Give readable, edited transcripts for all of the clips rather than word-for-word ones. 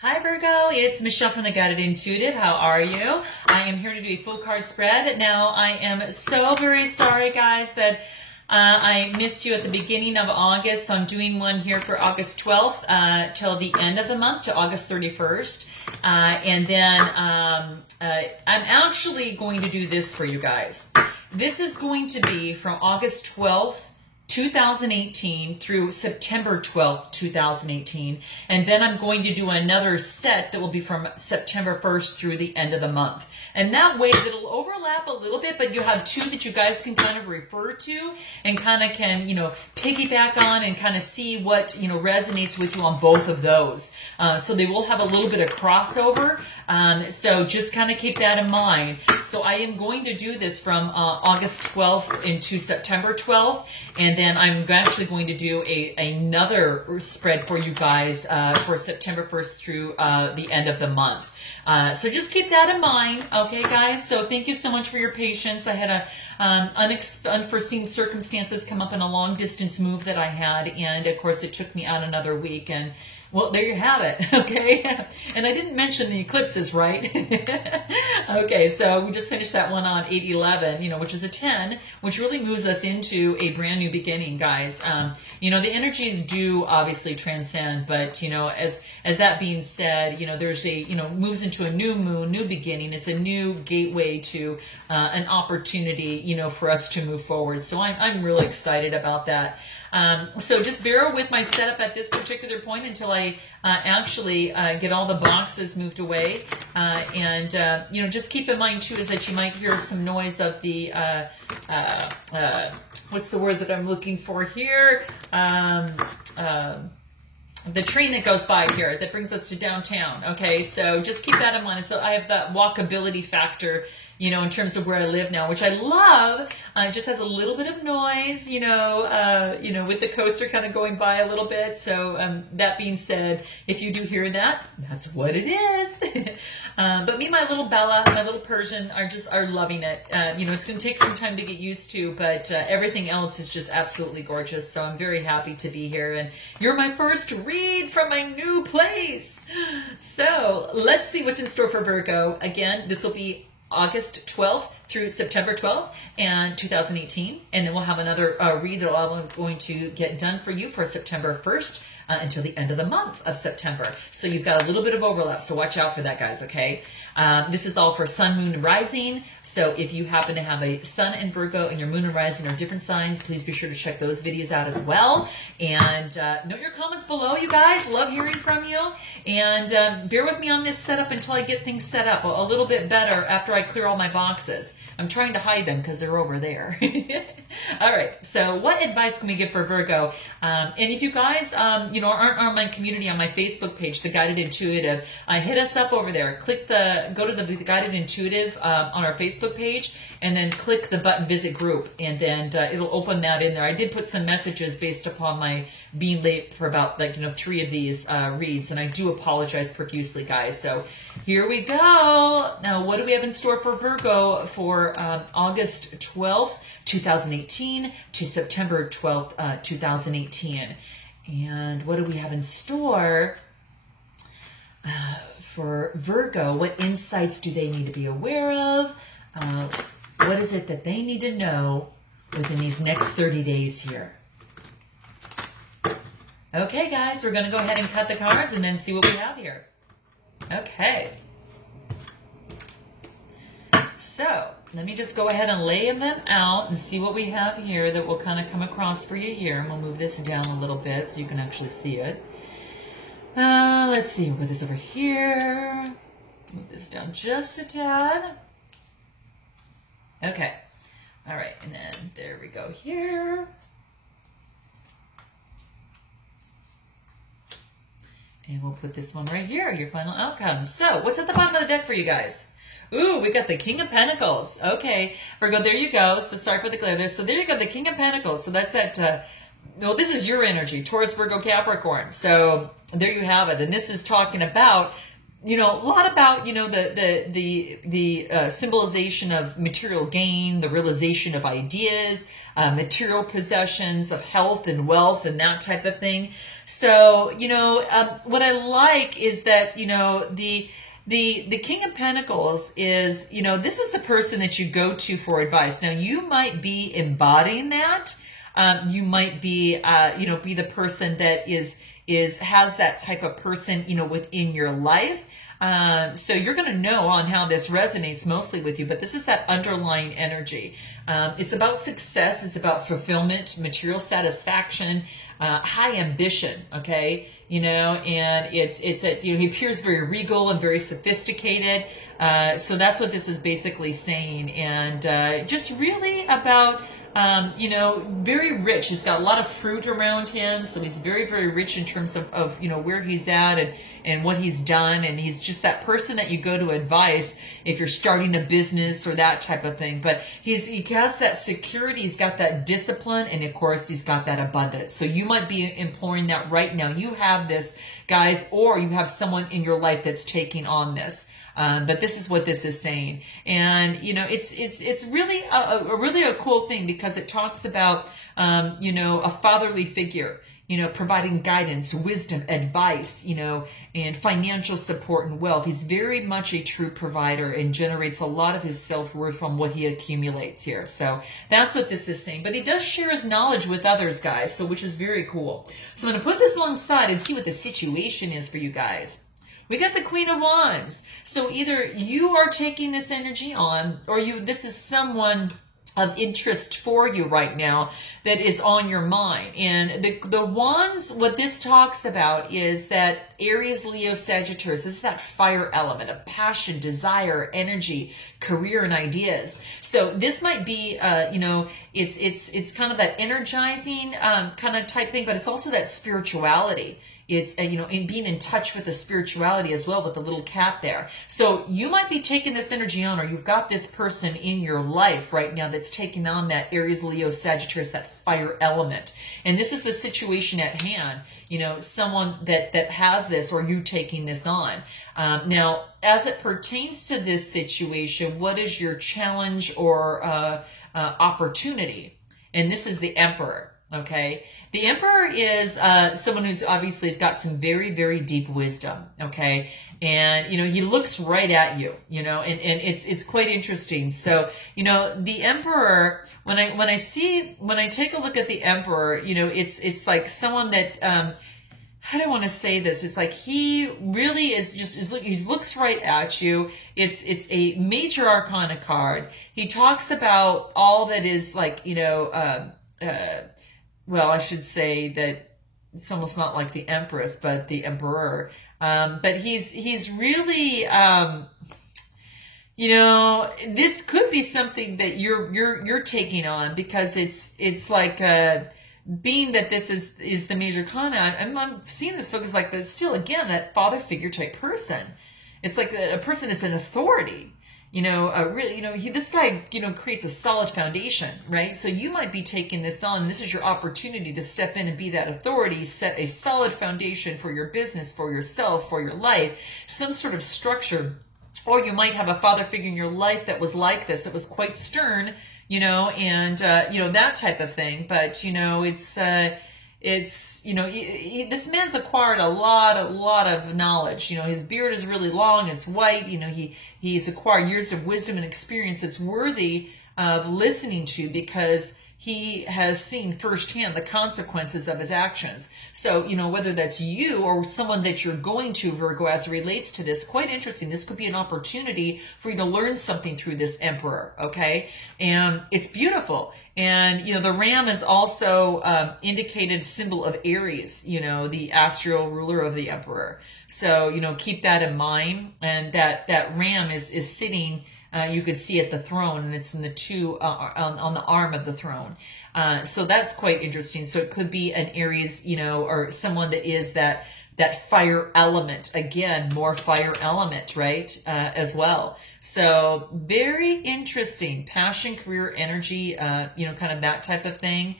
Hi Virgo, it's Michelle from The Guided Intuitive. How are you? I am here to do a full card spread. Now, I am so very sorry, guys, that I missed you at the beginning of August. So I'm doing one here for August 12th till the end of the month, to August 31st. And then I'm actually going to do this for you guys. This is going to be from August 12th, 2018 through September 12th, 2018. And then I'm going to do another set that will be from September 1st through the end of the month. And that way it'll overlap a little bit, but you have two that you guys can kind of refer to and kind of can, piggyback on and kind of see what, resonates with you on both of those. So they will have a little bit of crossover. So just kind of keep that in mind. So I am going to do this from August 12th into September 12th. And then I'm actually going to do another spread for you guys for September 1st through the end of the month. So just keep that in mind, okay, guys? So thank you so much for your patience. I had unforeseen circumstances come up in a long-distance move that I had, and, of course, it took me out another week, and well, there you have it, okay? And I didn't mention the eclipses, right? Okay, so we just finished that one on 8/11, which is a 10, which really moves us into a brand new beginning, guys. The energies do obviously transcend, but, as that being said, there's moves into a new moon, new beginning. It's a new gateway to an opportunity, for us to move forward. So I'm really excited about that. So just bear with my setup at this particular point until I actually get all the boxes moved away. Just keep in mind, too, is that you might hear some noise of the, what's the word that I'm looking for here? The train that goes by here that brings us to downtown. Okay, so just keep that in mind. And so I have that walkability factor, in terms of where I live now, which I love. It just has a little bit of noise, with the coaster kind of going by a little bit. So that being said, if you do hear that, that's what it is. But me, my little Bella, my little Persian are loving it. It's going to take some time to get used to, but everything else is just absolutely gorgeous. So I'm very happy to be here. And you're my first read from my new place. So let's see what's in store for Virgo. Again, this will be August 12th through September 12th and 2018. And then we'll have another read that I'm going to get done for you for September 1st until the end of the month of September. So you've got a little bit of overlap. So watch out for that, guys, okay? This is all for sun, moon, and rising. So if you happen to have a sun and Virgo and your moon and rising are different signs, please be sure to check those videos out as well. And note your comments below, you guys. Love hearing from you. And bear with me on this setup until I get things set up a little bit better after I clear all my boxes. I'm trying to hide them because they're over there. All right. So what advice can we give for Virgo? And if you guys, aren't on my community on my Facebook page, The Guided Intuitive, hit us up over there. Go to the Guided Intuitive on our Facebook page, and then click the button Visit Group, and then it'll open that in there. I did put some messages based upon my being late for about 3 of these reads, and I do apologize profusely, guys. So here we go. Now, what do we have in store for Virgo for August 12th, 2018 to September 12th, 2018? And what do we have in store for Virgo? What insights do they need to be aware of? What is it that they need to know within these next 30 days here? Okay, guys, we're going to go ahead and cut the cards and then see what we have here. Okay. So let me just go ahead and lay them out and see what we have here that will kind of come across for you here. And we'll move this down a little bit so you can actually see it. Let's see, we'll put this over here. Move this down just a tad. Okay. All right, and then there we go here. And we'll put this one right here, your final outcome. So what's at the bottom of the deck for you guys? Ooh, we got the King of Pentacles. Okay, Virgo, there you go. So sorry for the glare there. So there you go, the King of Pentacles. So that's that, well, this is your energy, Taurus, Virgo, Capricorn. So there you have it. And this is talking about, a lot about, the symbolization of material gain, the realization of ideas, material possessions, of health and wealth and that type of thing. So, what I like is that, the King of Pentacles is, this is the person that you go to for advice. Now, you might be embodying that. You might be, be the person that has that type of person, within your life. So you're going to know on how this resonates mostly with you, but this is that underlying energy. It's about success. It's about fulfillment, material satisfaction, high ambition. Okay. And it's he appears very regal and very sophisticated. So that's what this is basically saying. And, just really about, very rich. He's got a lot of fruit around him. So he's very, very rich in terms of where he's at and what he's done. And he's just that person that you go to advice if you're starting a business or that type of thing. But he has that security. He's got that discipline. And of course, he's got that abundance. So you might be employing that right now. You have this, guys, or you have someone in your life that's taking on this. But this is what this is saying. And, it's really a cool thing because it talks about, a fatherly figure, providing guidance, wisdom, advice, and financial support and wealth. He's very much a true provider and generates a lot of his self-worth from what he accumulates here. So that's what this is saying. But he does share his knowledge with others, guys, so which is very cool. So I'm going to put this alongside and see what the situation is for you guys. We got the Queen of Wands. So either you are taking this energy on, or this is someone of interest for you right now that is on your mind. And the wands, what this talks about is that Aries, Leo, Sagittarius, this is that fire element of passion, desire, energy, career, and ideas. So this might be, it's kind of that energizing kind of type thing, but it's also that spirituality. It's, in being in touch with the spirituality as well with the little cat there. So you might be taking this energy on, or you've got this person in your life right now that's taking on that Aries, Leo, Sagittarius, that fire element. And this is the situation at hand, someone that has this, or you taking this on. Now, as it pertains to this situation, what is your challenge or opportunity? And this is the Emperor. Okay. The Emperor is someone who's obviously got some very, very deep wisdom. Okay. And, he looks right at you, and it's quite interesting. So, the Emperor, when I take a look at the Emperor, it's like someone that, how do I want to say this? It's like he really he looks right at you. It's a major arcana card. He talks about all that is like, well, I should say that it's almost not like the Empress, but the Emperor. But he's really, this could be something that you're taking on, because it's like, being that this is the major arcana, I'm seeing this focus like this still, again, that father figure type person. It's like a person that's an authority. This guy, creates a solid foundation, right? So you might be taking this on. This is your opportunity to step in and be that authority, set a solid foundation for your business, for yourself, for your life, some sort of structure. Or you might have a father figure in your life that was like this, that was quite stern, and, that type of thing. But, this man's acquired a lot of knowledge. His beard is really long, it's white. He's acquired years of wisdom and experience that's worthy of listening to, because he has seen firsthand the consequences of his actions. So, whether that's you or someone that you're going to, Virgo, as it relates to this, quite interesting. This could be an opportunity for you to learn something through this Emperor, okay? And it's beautiful. And, the ram is also indicated symbol of Aries, the astral ruler of the Emperor. So, keep that in mind. And that ram is sitting, you could see at the throne, and it's in the two on the arm of the throne. So that's quite interesting. So it could be an Aries, or someone that is that fire element. Again, more fire element, right? As well. So very interesting. Passion, career, energy, kind of that type of thing.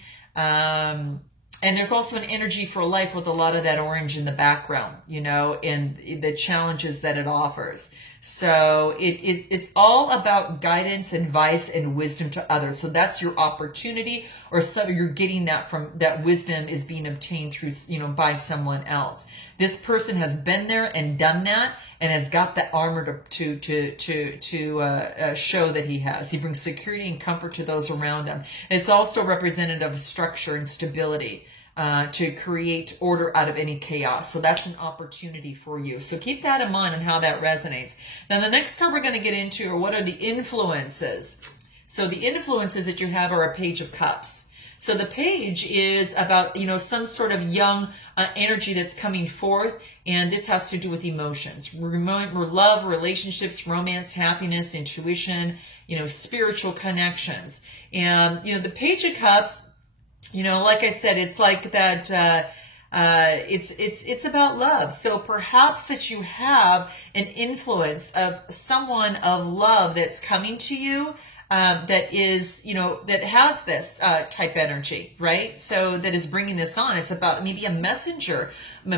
And there's also an energy for life with a lot of that orange in the background, you know, and the challenges that it offers. So it's all about guidance, advice, and wisdom to others. So that's your opportunity, or so you're getting that from that wisdom is being obtained through, you know, by someone else. This person has been there and done that, and has got the armor to show that he has. He brings security and comfort to those around him. And it's also representative of structure and stability. To create order out of any chaos. So that's an opportunity for you. So keep that in mind and how that resonates. Now, the next card we're going to get into are what are the influences. So the influences that you have are a Page of Cups. So the page is about, you know, some sort of young energy that's coming forth. And this has to do with emotions. Remember love, relationships, romance, happiness, intuition, you know, spiritual connections. And, you know, the Page of Cups, you know, like I said, it's like that, it's about love. So perhaps that you have an influence of someone of love that's coming to you, that is, you know, that has this type energy, right? So that is bringing this on. It's about maybe a messenger,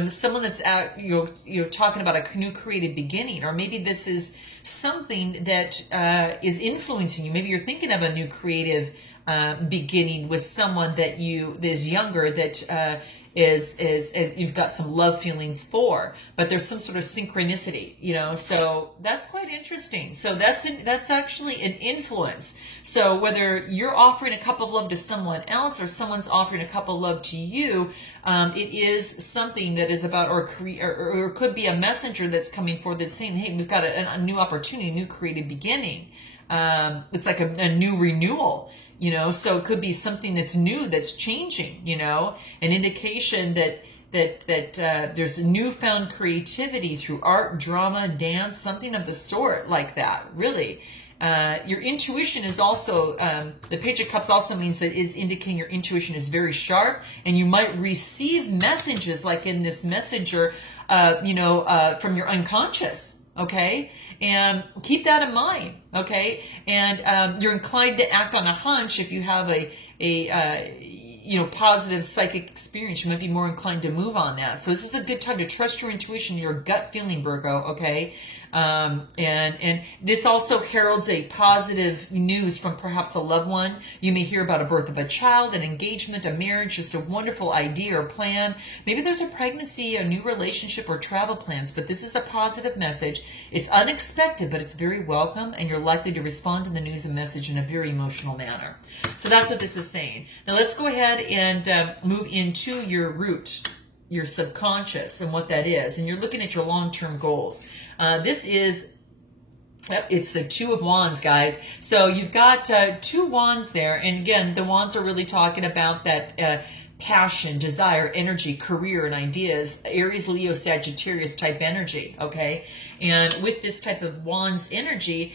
someone that's out, you're talking about a new creative beginning, or maybe this is something that is influencing you. Maybe you're thinking of a new creative beginning with someone that is younger, that is you've got some love feelings for, but there's some sort of synchronicity, you know. So that's quite interesting. So that's actually an influence. So whether you're offering a cup of love to someone else or someone's offering a cup of love to you, it is something that is about, or could be a messenger that's coming forward that's saying, hey, we've got a new opportunity, a new creative beginning. It's like a new renewal. You know, so it could be something that's new, that's changing, you know, an indication that there's newfound creativity through art, drama, dance, something of the sort like that, really. Your intuition is also, the Page of Cups also means that is indicating your intuition is very sharp, and you might receive messages like in this messenger, you know, from your unconscious, okay? And keep that in mind, okay? And you're inclined to act on a hunch if you have a you know, positive psychic experience. You might be more inclined to move on that. So this is a good time to trust your intuition, your gut feeling, Virgo, okay? And this also heralds a positive news from perhaps a loved one. You may hear about a birth of a child, an engagement, a marriage, just a wonderful idea or plan. Maybe there's a pregnancy, a new relationship, or travel plans, but this is a positive message. It's unexpected, but it's very welcome, and you're likely to respond to the news and message in a very emotional manner. So that's what this is saying. Now let's go ahead and move into your root, your subconscious, and what that is. And you're looking at your long-term goals. This is, it's the Two of Wands, guys. So you've got two wands there. And again, the wands are really talking about that passion, desire, energy, career, and ideas. Aries, Leo, Sagittarius type energy, okay? And with this type of wands energy,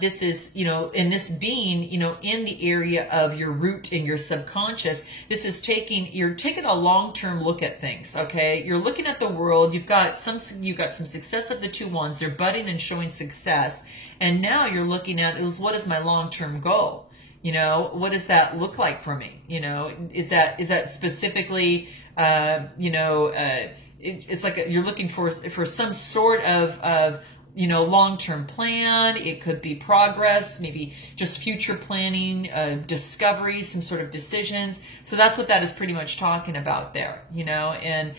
this is, you know, in this being, you know, in the area of your root and your subconscious, this is you're taking a long-term look at things, okay? You're looking at the world. You've got some success of the two wands. They're budding and showing success. And now you're looking at, what is my long-term goal? You know, what does that look like for me? You know, is that specifically, you know, it's like you're looking for some sort of you know, long-term plan. It could be progress, maybe just future planning, discovery, some sort of decisions. So that's what that is pretty much talking about there, you know. And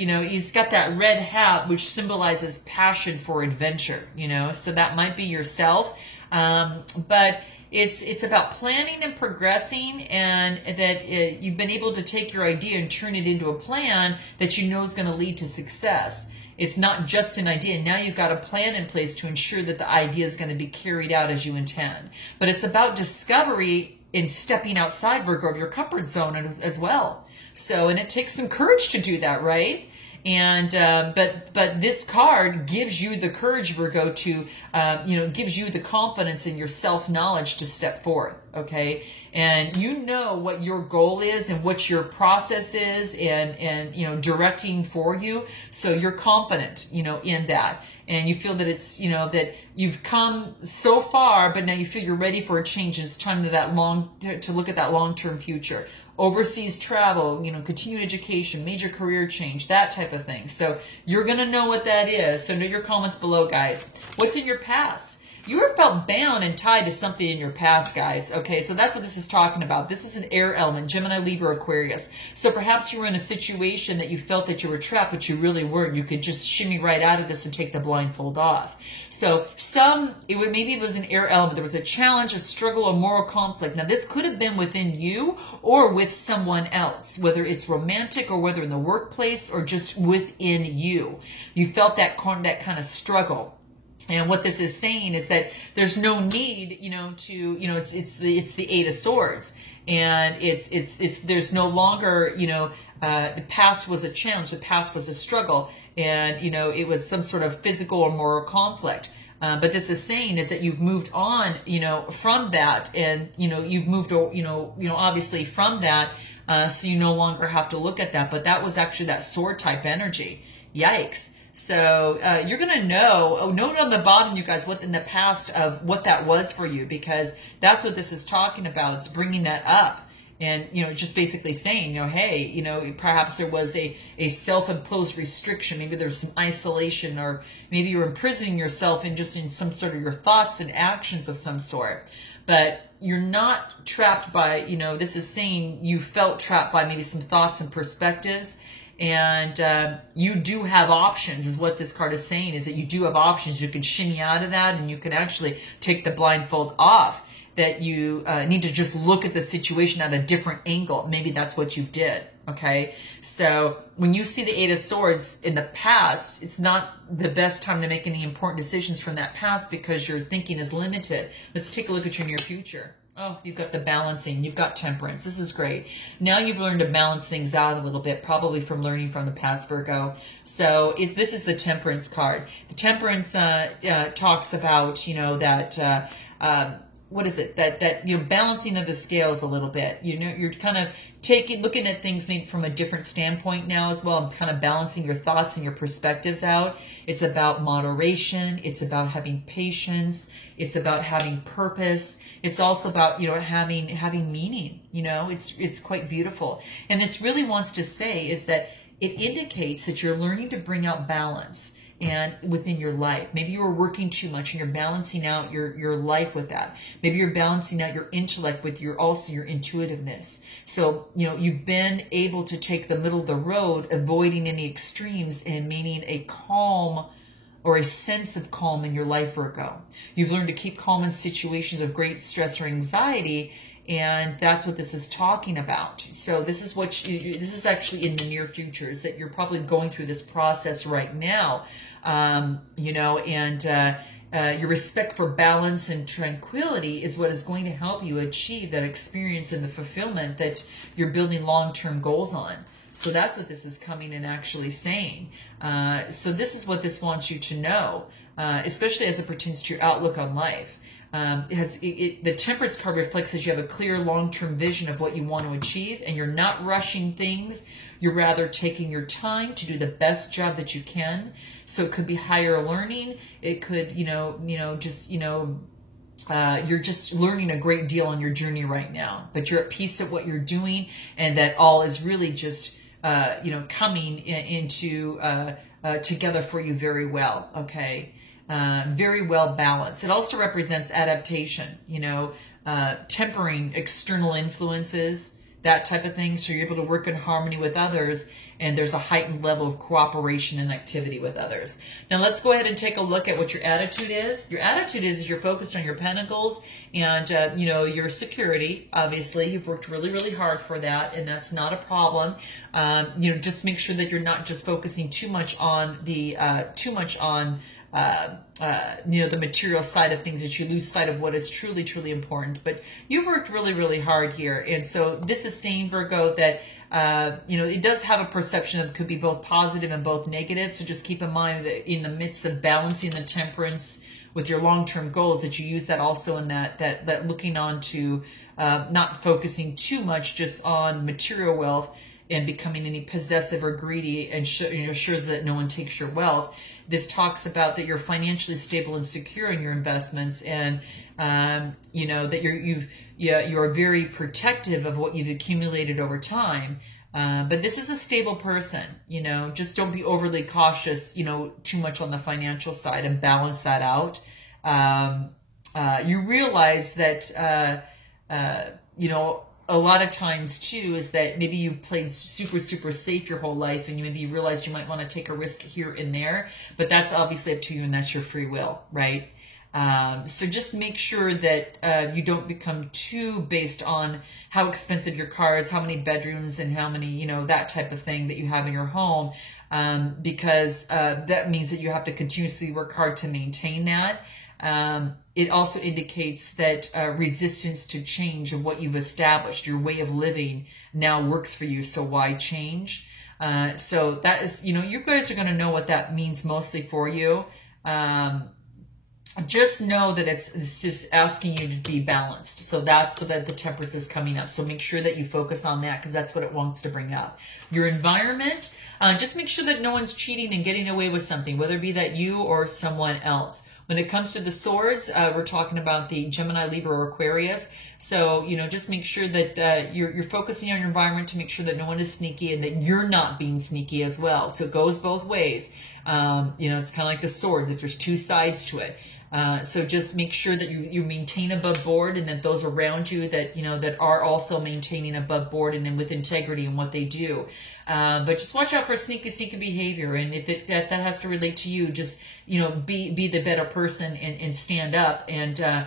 you know, he's got that red hat, which symbolizes passion for adventure, you know. So that might be yourself, but it's about planning and progressing, and that you've been able to take your idea and turn it into a plan that you know is going to lead to success. It's not just an idea. Now you've got a plan in place to ensure that the idea is going to be carried out as you intend. But it's about discovery and stepping outside, Virgo, of your comfort zone as well. So, and it takes some courage to do that, right? And but this card gives you the courage, Virgo, to you know, gives you the confidence in your self-knowledge to step forth, okay? And you know what your goal is and what your process is, and you know, directing for you. So you're confident, you know, in that. And you feel that it's, you know, that you've come so far, but now you feel you're ready for a change. It's time to look at that long-term future. overseas travel, continued education, major career change, that type of thing. So you're going to know what that is. So know your comments below, guys. What's in your past? You ever felt bound and tied to something in your past, guys? Okay, so that's what this is talking about. This is an air element, Gemini, Libra, Aquarius. So perhaps you were in a situation that you felt that you were trapped, but you really weren't. You could just shimmy right out of this and take the blindfold off. So maybe it was an air element. There was a challenge, a struggle, a moral conflict. Now, this could have been within you or with someone else, whether it's romantic or whether in the workplace or just within you. You felt that kind of struggle. And what this is saying is that there's no need, it's the Eight of Swords, and there's no longer, the past was a challenge, the past was a struggle, and it was some sort of physical or moral conflict. But this is saying is that you've moved on, from that, and you've moved, obviously from that, so you no longer have to look at that. But that was actually that sword type energy. Yikes. So you're going to note on the bottom, you guys, what in the past of what that was for you, because that's what this is talking about. It's bringing that up and, just basically saying, hey, perhaps there was a self-imposed restriction. Maybe there's some isolation, or maybe you're imprisoning yourself in some sort of your thoughts and actions of some sort. But you're not trapped by, this is saying you felt trapped by maybe some thoughts and perspectives. And you do have options, is what this card is saying, is that you do have options. You can shimmy out of that, and you can actually take the blindfold off, that you need to just look at the situation at a different angle. Maybe that's what you did, okay? So when you see the Eight of Swords in the past, it's not the best time to make any important decisions from that past because your thinking is limited. Let's take a look at your near future. Oh, you've got the balancing. You've got temperance. This is great. Now you've learned to balance things out a little bit, probably from learning from the past, Virgo. So this is the temperance card. The temperance talks about, that, what is it? That balancing of the scales a little bit. You're kind of looking at things maybe from a different standpoint now as well, and kind of balancing your thoughts and your perspectives out. It's about moderation. It's about having patience. It's about having purpose. It's also about, having meaning, it's quite beautiful. And this really wants to say is that it indicates that you're learning to bring out balance and within your life. Maybe you were working too much and you're balancing out your life with that. Maybe you're balancing out your intellect with your intuitiveness. So, you've been able to take the middle of the road, avoiding any extremes and meaning a calm or a sense of calm in your life, Virgo. You've learned to keep calm in situations of great stress or anxiety, and that's what this is talking about. So this is this is actually in the near future, is that you're probably going through this process right now, your respect for balance and tranquility is what is going to help you achieve that experience and the fulfillment that you're building long-term goals on. So that's what this is coming and actually saying. So this is what this wants you to know, especially as it pertains to your outlook on life. The temperance card reflects that you have a clear long-term vision of what you want to achieve, and you're not rushing things. You're rather taking your time to do the best job that you can. So it could be higher learning. It could, you're just learning a great deal on your journey right now, but you're at peace at what you're doing, and that all is really just, coming into together for you very well. Okay. Very well balanced. It also represents adaptation, tempering external influences, that type of thing. So you're able to work in harmony with others, and there's a heightened level of cooperation and activity with others. Now let's go ahead and take a look at what your attitude is. Your attitude is you're focused on your pentacles and, your security. Obviously, you've worked really, really hard for that, and that's not a problem. Just make sure that you're not just focusing too much on the, the material side of things, that you lose sight of what is truly, truly important. But you've worked really, really hard here. And so this is saying, Virgo, that, it does have a perception that could be both positive and both negative. So just keep in mind that in the midst of balancing the temperance with your long-term goals, that you use that also in that looking on to not focusing too much just on material wealth and becoming any possessive or greedy and ensures that no one takes your wealth. this talks about that you're financially stable and secure in your investments, and you know, that you're very protective of what you've accumulated over time. But this is a stable person, you know, just don't be overly cautious, you know, too much on the financial side, and balance that out. You realize that, you know, a lot of times too is that maybe you played super safe your whole life, and maybe you realize you might want to take a risk here and there, but that's obviously up to you, and that's your free will, right? So just make sure that you don't become too based on how expensive your car is, how many bedrooms, and how many, you know, that type of thing that you have in your home, because that means that you have to continuously work hard to maintain that. It also indicates that resistance to change of what you've established, your way of living now works for you, so why change? So that is, you know, you guys are going to know what that means mostly for you. Just know that it's just asking you to be balanced. So that's what the Temperance is coming up. So make sure that you focus on that, because that's what it wants to bring up. Your environment, just make sure that no one's cheating and getting away with something, whether it be that you or someone else. When it comes to the swords, we're talking about the Gemini, Libra, or Aquarius. So, you know, just make sure that you're focusing on your environment to make sure that no one is sneaky, and that you're not being sneaky as well. So it goes both ways. You know, it's kind of like the sword, that there's two sides to it. So just make sure that you maintain above board, and that those around you that, you know, that are also maintaining above board and then with integrity in what they do. But just watch out for sneaky behavior. And if that has to relate to you, just, you know, be the better person, and stand up, and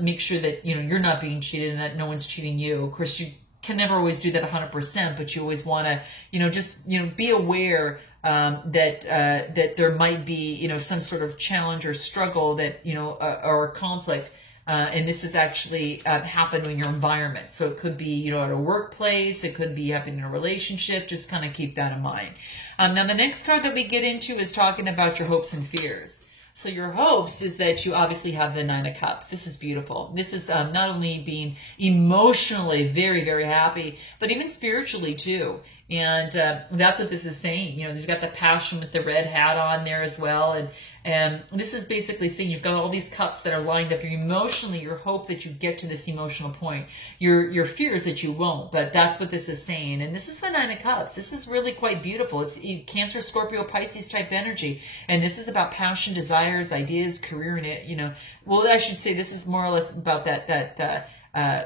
make sure that, you know, you're not being cheated and that no one's cheating you. Of course, you can never always do that 100%, but you always want to, you know, just, you know, be aware that there might be, you know, some sort of challenge or struggle that, you know, or conflict, and this is actually happening in your environment. So it could be, you know, at a workplace, it could be happening in a relationship. Just kind of keep that in mind. Now the next card that we get into is talking about your hopes and fears. So your hopes is that you obviously have the Nine of Cups. This is beautiful. This is not only being emotionally very happy, but even spiritually too. And that's what this is saying. You know, you've got the Passion with the red hat on there as well. And this is basically saying you've got all these cups that are lined up. You're emotionally, your hope that you get to this emotional point. Your fear is that you won't, but that's what this is saying. And this is the Nine of Cups. This is really quite beautiful. It's Cancer, Scorpio, Pisces type energy. And this is about passion, desires, ideas, career, and it, you know, well, I should say this is more or less about that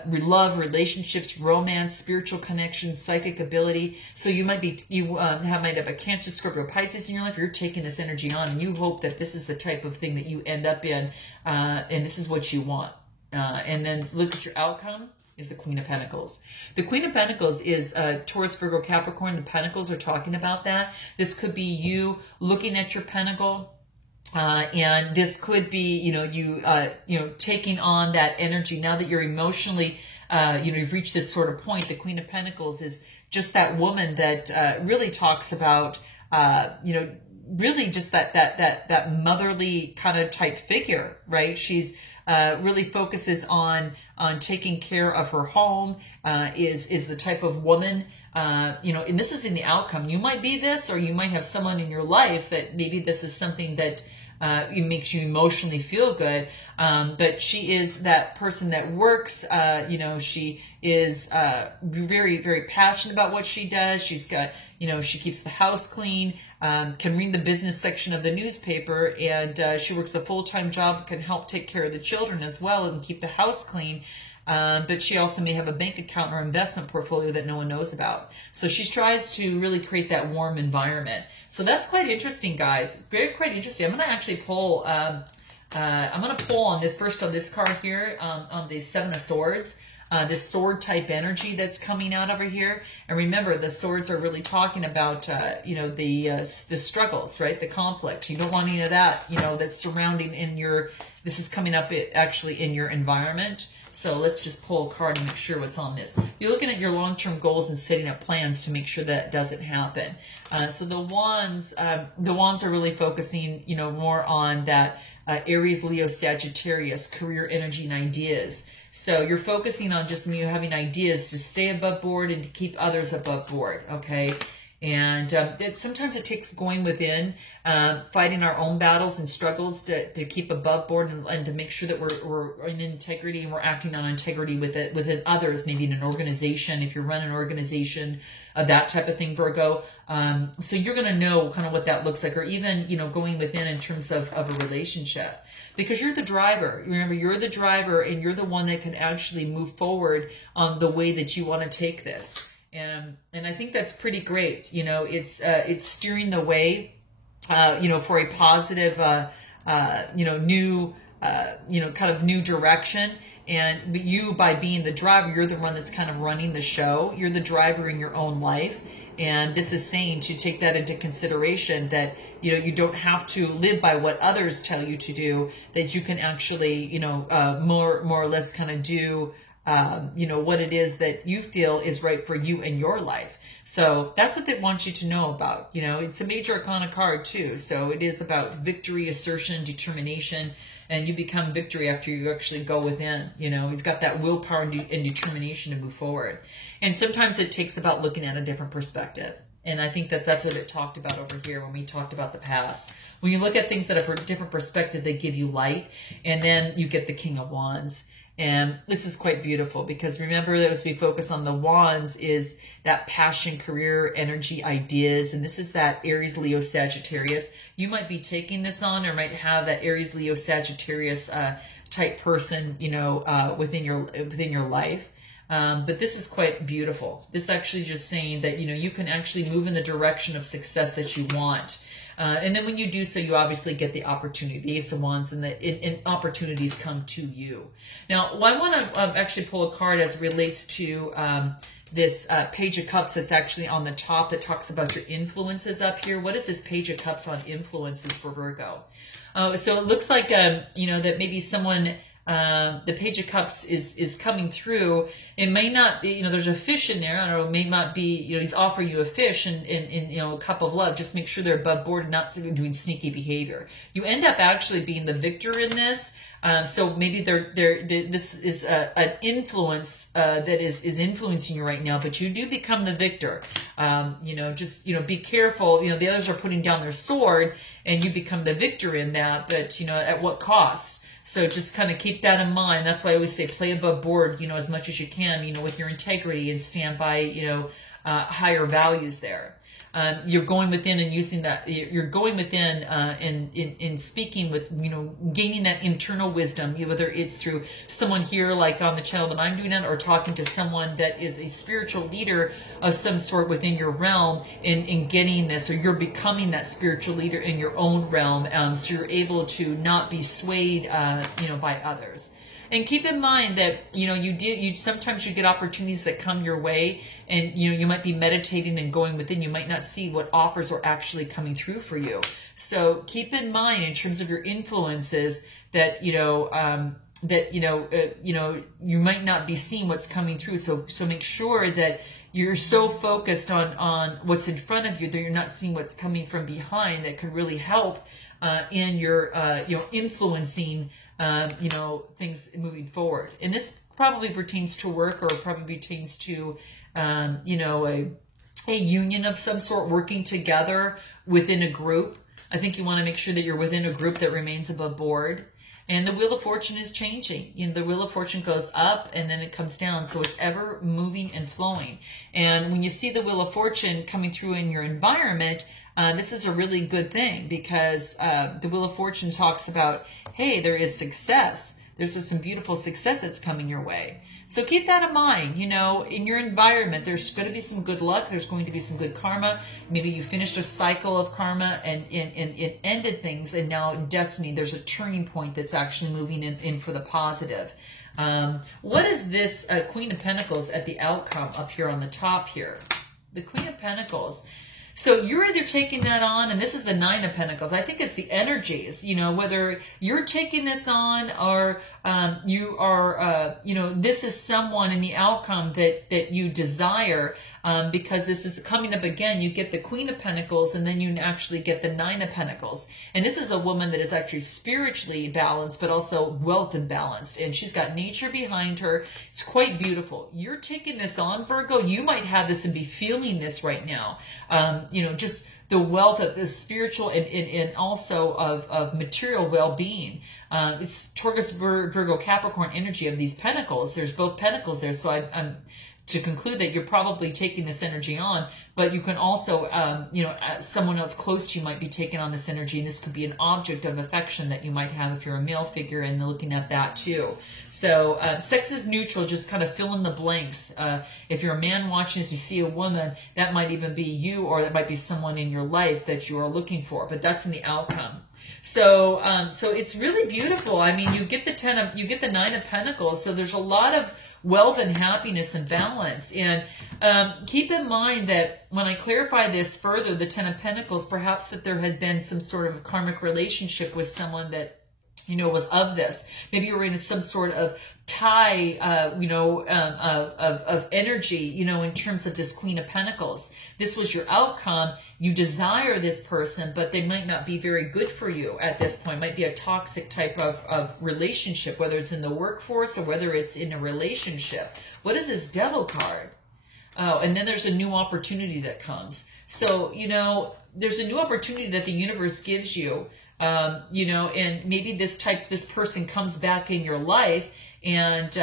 love, relationships, romance, spiritual connections, psychic ability. So you might have a Cancer, Scorpio, Pisces in your life. You're taking this energy on, and you hope that this is the type of thing that you end up in, and this is what you want. And then look at your outcome is the Queen of Pentacles. The Queen of Pentacles is Taurus, Virgo, Capricorn. The Pentacles are talking about that. This could be you looking at your Pentacle. And this could be, you know, taking on that energy now that you're emotionally, you know, you've reached this sort of point. The Queen of Pentacles is just that woman that really talks about, you know, really just that motherly kind of type figure, right? She's really focuses on taking care of her home. Is the type of woman. You know, and this is in the outcome. You might be this, or you might have someone in your life that maybe this is something that it makes you emotionally feel good. But she is that person that works. You know, she is very passionate about what she does. She's got, you know, she keeps the house clean, can read the business section of the newspaper, and she works a full-time job, can help take care of the children as well and keep the house clean. But she also may have a bank account or investment portfolio that no one knows about. So she tries to really create that warm environment. So that's quite interesting, guys. Quite interesting. I'm going to actually pull, I'm going to pull on this first on this card here, on the Seven of Swords. This sword type energy that's coming out over here. And remember, the swords are really talking about, you know, the struggles, right? The conflict. You don't want any of that, you know, that's surrounding in your, this is coming up actually in your environment. So let's just pull a card and make sure what's on this. You're looking at your long-term goals and setting up plans to make sure that doesn't happen. So the wands are really focusing, you know, more on that Aries, Leo, Sagittarius, career energy and ideas. So you're focusing on just you having ideas to stay above board and to keep others above board, okay? And sometimes it takes going within fighting our own battles and struggles to keep above board and to make sure that we're in integrity and we're acting on integrity with others, maybe in an organization, if you run an organization, that type of thing, Virgo. So you're going to know kind of what that looks like, or even, going within in terms of a relationship, because you're the driver. Remember, you're the driver and you're the one that can actually move forward on the way that you want to take this. And I think that's pretty great. It's steering the way, for a positive, new, kind of new direction. And you, by being the driver, you're the one that's kind of running the show. You're the driver in your own life. And this is saying to take that into consideration, that, you don't have to live by what others tell you to do, that you can actually, more or less kind of do, what it is that you feel is right for you in your life. So that's what they want you to know about. It's a major arcana card too. So it is about victory, assertion, determination, and you become victory after you actually go within. You've got that willpower and determination to move forward. And sometimes it takes about looking at a different perspective. And I think that's what it talked about over here when we talked about the past. When you look at things that are a different perspective, they give you light. And then you get the King of Wands. And this is quite beautiful, because remember that as we focus on the wands is that passion, career, energy, ideas. And this is that Aries, Leo, Sagittarius. You might be taking this on, or might have that Aries, Leo, Sagittarius type person, within your life. But this is quite beautiful. This is actually just saying that, you can actually move in the direction of success that you want. And then when you do so, you obviously get the opportunity, the Ace of Wands, and opportunities come to you. Now, I want to actually pull a card as it relates to this Page of Cups that's actually on the top that talks about your influences up here. What is this Page of Cups on influences for Virgo? So it looks like, that maybe someone... the Page of Cups is coming through. It may not be, there's a fish in there. I don't know, it may not be, he's offering you a fish and a cup of love. Just make sure they're above board and not doing sneaky behavior. You end up actually being the victor in this. So maybe this is an influence that is influencing you right now, but you do become the victor. Be careful. The others are putting down their sword and you become the victor in that, but at what cost? So just kind of keep that in mind. That's why I always say play above board, as much as you can, with your integrity, and stand by, higher values there. You're going within and using that. You're going within in speaking with, gaining that internal wisdom, whether it's through someone here, like on the channel that I'm doing it, or talking to someone that is a spiritual leader of some sort within your realm, in getting this, or you're becoming that spiritual leader in your own realm, so you're able to not be swayed, by others. And keep in mind that, sometimes you get opportunities that come your way, and, you might be meditating and going within. You might not see what offers are actually coming through for you. So keep in mind, in terms of your influences, that, you might not be seeing what's coming through. So make sure that you're so focused on what's in front of you that you're not seeing what's coming from behind that could really help, in your, influencing, things moving forward. And this probably pertains to work, or probably pertains to, a union of some sort, working together within a group. I think you want to make sure that you're within a group that remains above board. And the Wheel of Fortune is changing. The Wheel of Fortune goes up and then it comes down. So it's ever moving and flowing. And when you see the Wheel of Fortune coming through in your environment, this is a really good thing, because the Wheel of Fortune talks about, hey, there is success. There's some beautiful success that's coming your way. So keep that in mind. In your environment, there's going to be some good luck. There's going to be some good karma. Maybe you finished a cycle of karma and it ended things, and now destiny, there's a turning point that's actually moving in for the positive. What is this Queen of Pentacles at the outcome up here on the top here? The Queen of Pentacles. So you're either taking that on, and this is the Nine of Pentacles. I think it's the energies, whether you're taking this on, or you are, this is someone in the outcome that you desire, because this is coming up again. You get the Queen of Pentacles, and then you actually get the Nine of Pentacles. And this is a woman that is actually spiritually balanced, but also wealth and balanced. And she's got nature behind her. It's quite beautiful. You're taking this on, Virgo. You might have this and be feeling this right now. Just the wealth of the spiritual and also of material well-being. It's Taurus, Virgo, Capricorn energy of these pentacles. There's both pentacles there. So I'm to conclude that you're probably taking this energy on, but you can also, someone else close to you might be taking on this energy, and this could be an object of affection that you might have if you're a male figure, and looking at that too. So sex is neutral, just kind of fill in the blanks. If you're a man watching this, you see a woman, that might even be you, or that might be someone in your life that you are looking for, but that's in the outcome. So it's really beautiful. I mean, you get the Nine of Pentacles, so there's a lot of wealth and happiness and balance. And keep in mind that when I clarify this further, the Ten of Pentacles, perhaps that there has been some sort of karmic relationship with someone that, was of this. Maybe you were in some sort of tie, of energy, in terms of this Queen of Pentacles. This was your outcome. You desire this person, but they might not be very good for you at this point. It might be a toxic type of relationship, whether it's in the workforce or whether it's in a relationship. What is this Devil card? Oh, and then there's a new opportunity that comes. So, there's a new opportunity that the universe gives you, and maybe this person comes back in your life and,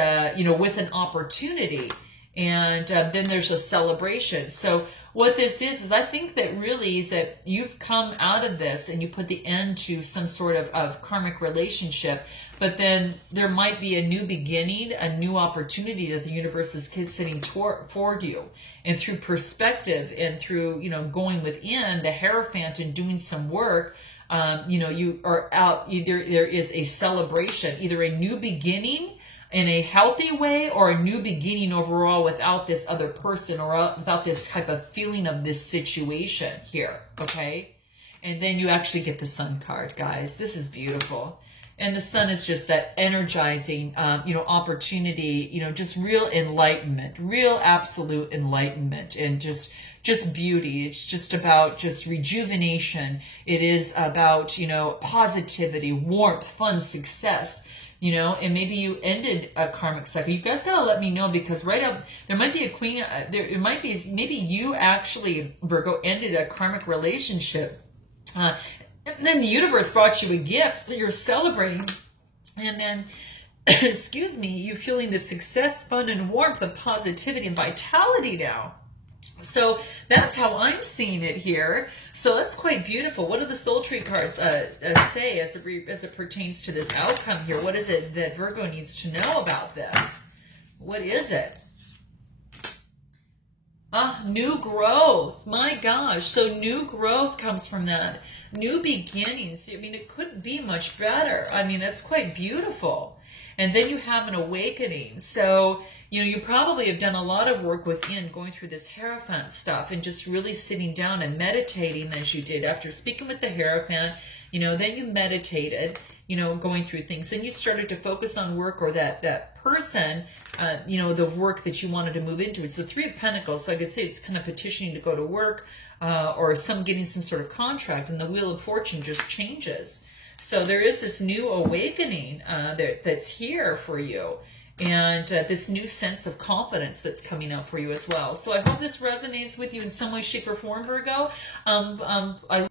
with an opportunity, and then there's a celebration. So what this is I think that really is that you've come out of this and you put the end to some sort of karmic relationship, but then there might be a new beginning, a new opportunity that the universe is sitting toward you. And through perspective and through, going within the Hierophant and doing some work, you are out, there is a celebration, either a new beginning in a healthy way or a new beginning overall without this other person or without this type of feeling of this situation here, okay? And then you actually get the Sun card, guys. This is beautiful. And the Sun is just that energizing, opportunity, just real enlightenment, real absolute enlightenment, and just beauty. It's just about just rejuvenation. It is about, positivity, warmth, fun, success. And maybe you ended a karmic cycle. You guys gotta let me know, because right up there might be a queen. It might be maybe you actually, Virgo, ended a karmic relationship, and then the universe brought you a gift that you're celebrating, and then, excuse me, you feeling the success, fun, and warmth, and positivity and vitality now. So that's how I'm seeing it here. So that's quite beautiful. What do the Soul Tree cards say as it pertains to this outcome here? What is it that Virgo needs to know about this? What is it? New growth. My gosh. So new growth comes from that. New beginnings. I mean, it couldn't be much better. I mean, that's quite beautiful. And then you have an awakening. So, you probably have done a lot of work within, going through this Hierophant stuff and just really sitting down and meditating as you did. After speaking with the Hierophant, then you meditated, going through things. Then you started to focus on work, or that person, the work that you wanted to move into. It's the Three of Pentacles. So I could say it's kind of petitioning to go to work, or getting some sort of contract, and the Wheel of Fortune just changes. So there is this new awakening that's here for you. And this new sense of confidence that's coming out for you as well. So I hope this resonates with you in some way, shape, or form, Virgo. I